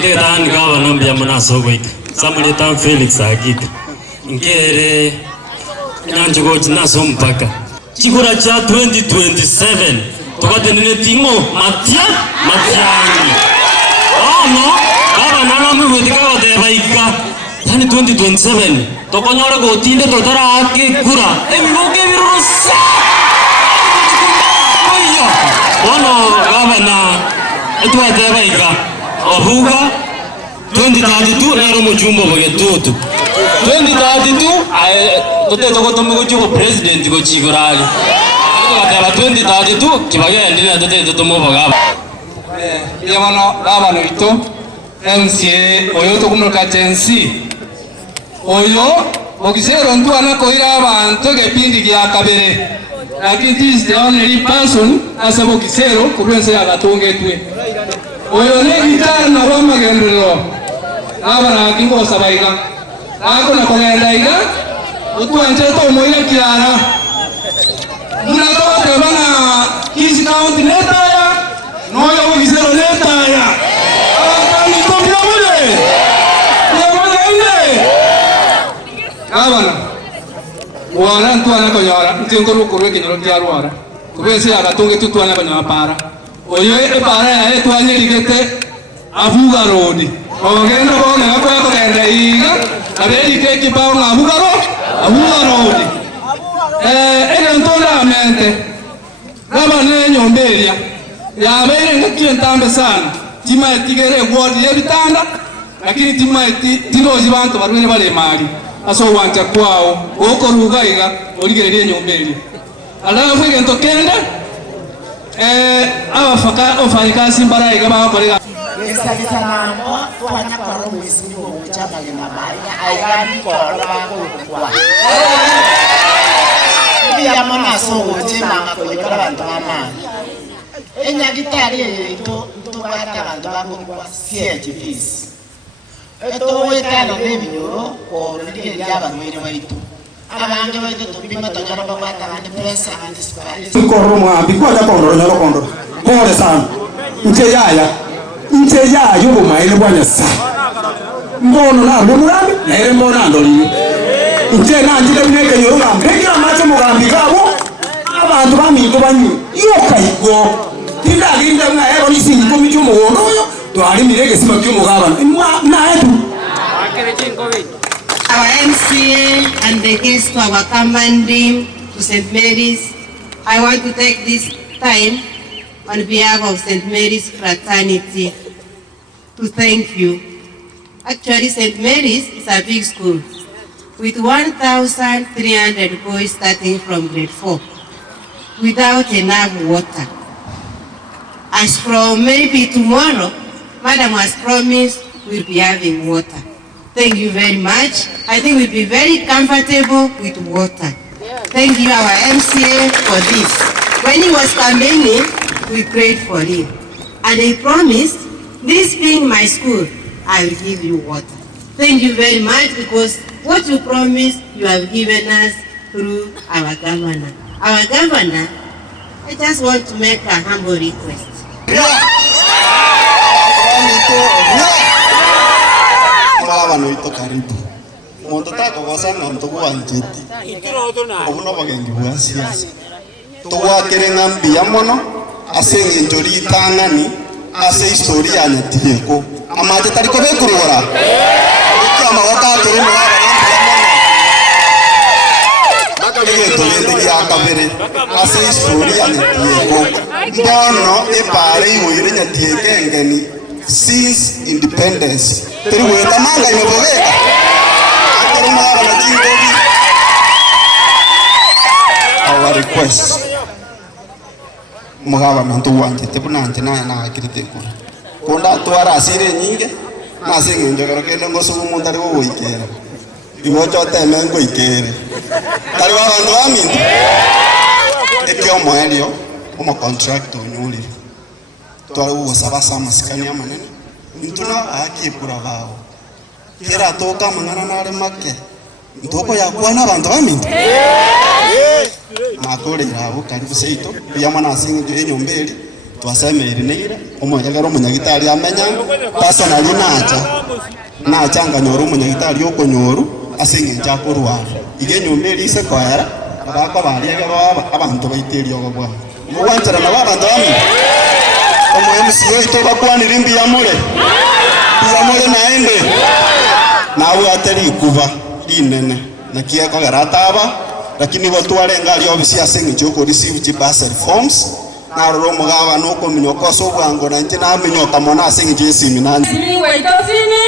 Inde dan gawa nambia manaso goik. Samuli tan Felix agik. Ngere nanjugo naso mpaka. Chikura cha 2027. Tokate nene timo Matiang'i. Oh no. Gawa nanamu wedikawa de baika. Yani 2027. Tokonyora go tinde totara ake kura. Emboke virusa. Oyo. Ono gavana etwa de baika. Obuga 2032 lero mujumbo bagetutu. 2032 tote tokotomo go president go chigorali. Aba 2032 kibagendera tote totomo bagaba. Yamano gavana ito MCA oyo tokumulka tensi. Oyo okisero ntwana koira abantu kepindi kya kabere. Lakini this is the only person asabo kisero kubense agatungetwe. Oyo ne gitara na Roma gendero. Abana kingo sabaika. Ako na kongenda ida. Otwanje to moira kirara. Muna to te bana kisi county netaya. Noyo kisero netaya. Akani to biamule. Abana wana ntwana konyara ntingoro kurwe kinoro kyarwara kubese agatunge tutwana konyara para oyo para ya twanye ligete avuga road ogenda bona yakwa kugenda iga abeli keki pa avuga road ene ntola mente gabana nyomberia ya bere ngakile ntambe sana tima tigere ward yebitanda lakini tima tirozi bantu barwene bale mali aso wanja kwao oko rugaiga oligererie nyomberi alafu igento kende abafaka ofanyikazi mbarayiga bakorega esagisa namo twanya kwaro mwisi wo chapage na baya aigani korwa kwa ya mama so wote manga koyekala bantu mama enyagitari to bata bantu bakwa siege fees eto wetano nebinyo olugire lyabanwere baitu abange baitu tupima tonyara babata bandi pesa bandi spare koro mwambi kwa kondoro nyoro kondoro pole sana nche yaya yubo maile bwana sa mbono na murambi na ere mbona ndoli nche na njide bineke nyoro ngambe kila macho mugambi gabo abantu bamiko banyu yokayigo tinda ginda na ero nisingi komicho muwono yo twali mirege sima kyumugabana na etu. Our MCA and the guests to our commanding to St. Mary's, I want to take this time on behalf of St. Mary's fraternity to thank you. Actually, St. Mary's is a big school with 1,300 boys starting from grade 4 without enough water. As from maybe tomorrow, Madam has promised we'll be having water. Thank you very much. I think we'll be very comfortable with water. Thank you, our MCA, for this. When he was campaigning, we prayed for him. And he promised, this being my school, I will give you water. Thank you very much, because what you promised, you have given us through our governor. Our governor, I just want to make a humble request. Mabano ito karibu. Mondo tako kosa ngamto kuanjeti. Obuno bagengi buasiasi. Towa kerengambi yamono asengi njori tangani ase historia netiko. Amate tariko bekurora. Kama wakati rumo ase historia netiko. Bono epare iwire nyatiekengeni since independence. Teriweta manga imebobeka. Atarumara na jingobi. Our request. Mugaba nantu wanje tebunanje na akirite ko. Konda twara asire nyinge na singe njogero kende ngosubu mundari wo woikera. Iwocho temengo ikere. Kali abantu bamintu. Ekyo moelio omo contract onyuli. Twara wo sabasa masikani amanene. Ntuna akipura bao. Kera toka mangana nare make. Ntoko yakwa n'abantu bamintu. Makore yabo karibu seito yamana singe enyombeli twasemereire omonyagera omonyagitari amenya personally nacha nganyora omonyagitari okonyoru ase eng'encho akorwara iga enyomba eri ase koera bagakobaria abantu baiteri ogobwana mugwanchana nabo abanto bamwe omuemusi oito bakwanire mbiyamore naende nabwate rikuba rinene naki ekogera ataba lakini gotwara engari obisi ase eng'encho okoreceive chibasary forms narora omogabana okomenya okosa obwango nanje namenya okamona ase eng'encho esimi nanje waitofine